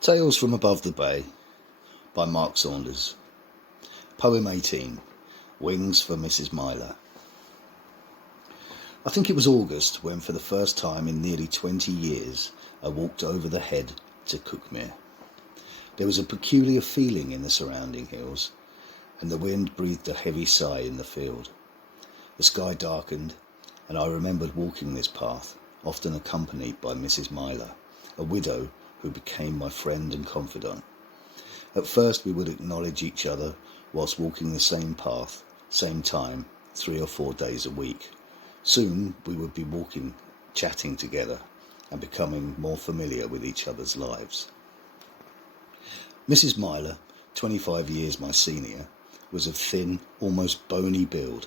Tales from Above the Bay by Mark Saunders. Poem 18. Wings for Mrs. Myler. I think it was August when for the first time in nearly 20 years I walked over the head to Cookmere. There was a peculiar feeling in the surrounding hills, and the wind breathed a heavy sigh in the field. The sky darkened, and I remembered walking this path, often accompanied by Mrs. Myler, a widow who became my friend and confidant. At first we would acknowledge each other whilst walking the same path, same time, 3 or 4 days a week. Soon we would be walking, chatting together, and becoming more familiar with each other's lives. Mrs. Myler, 25 years my senior, was of thin, almost bony build,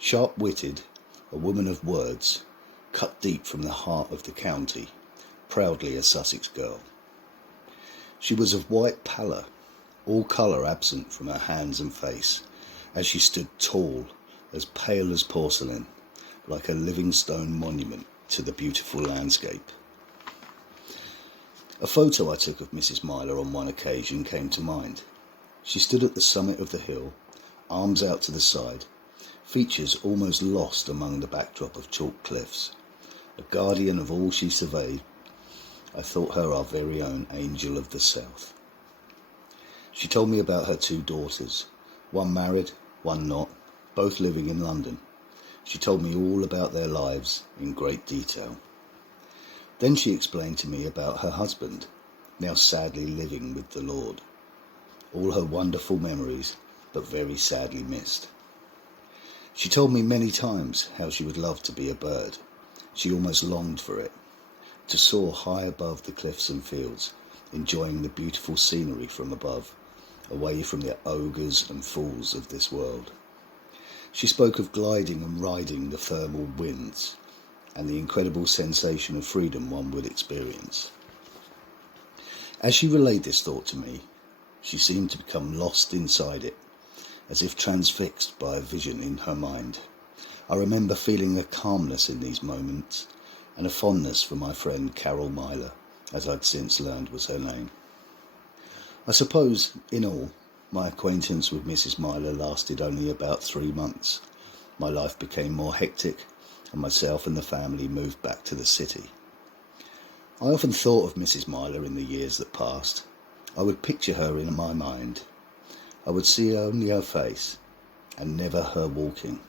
sharp-witted, a woman of words, cut deep from the heart of the county, proudly a Sussex girl. She was of white pallor, all colour absent from her hands and face, as she stood tall, as pale as porcelain, like a living stone monument to the beautiful landscape. A photo I took of Mrs. Myler on one occasion came to mind. She stood at the summit of the hill, arms out to the side, features almost lost among the backdrop of chalk cliffs. A guardian of all she surveyed, I thought her our very own angel of the south. She told me about her 2 daughters, one married, one not, both living in London. She told me all about their lives in great detail. Then she explained to me about her husband, now sadly living with the Lord. All her wonderful memories, but very sadly missed. She told me many times how she would love to be a bird. She almost longed for it, to soar high above the cliffs and fields, enjoying the beautiful scenery from above, away from the ogres and fools of this world. She spoke of gliding and riding the thermal winds, and the incredible sensation of freedom one would experience. As she relayed this thought to me, she seemed to become lost inside it, as if transfixed by a vision in her mind. I remember feeling a calmness in these moments, and a fondness for my friend Carol Myler, as I'd since learned was her name. I suppose, in all, my acquaintance with Mrs. Myler lasted only about 3 months. My life became more hectic, and myself and the family moved back to the city. I often thought of Mrs. Myler in the years that passed. I would picture her in my mind. I would see only her face, and never her walking,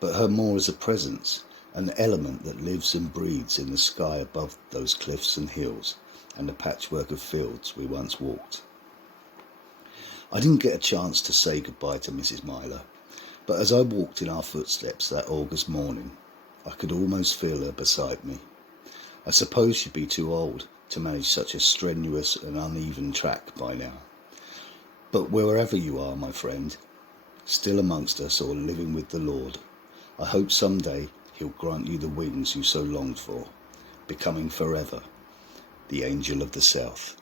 but her more as a presence, an element that lives and breathes in the sky above those cliffs and hills and the patchwork of fields we once walked. I didn't get a chance to say goodbye to Mrs. Myler, but as I walked in our footsteps that August morning, I could almost feel her beside me. I suppose she'd be too old to manage such a strenuous and uneven track by now. But wherever you are, my friend, still amongst us or living with the Lord, I hope someday He'll grant you the wings you so longed for, becoming forever the angel of the south.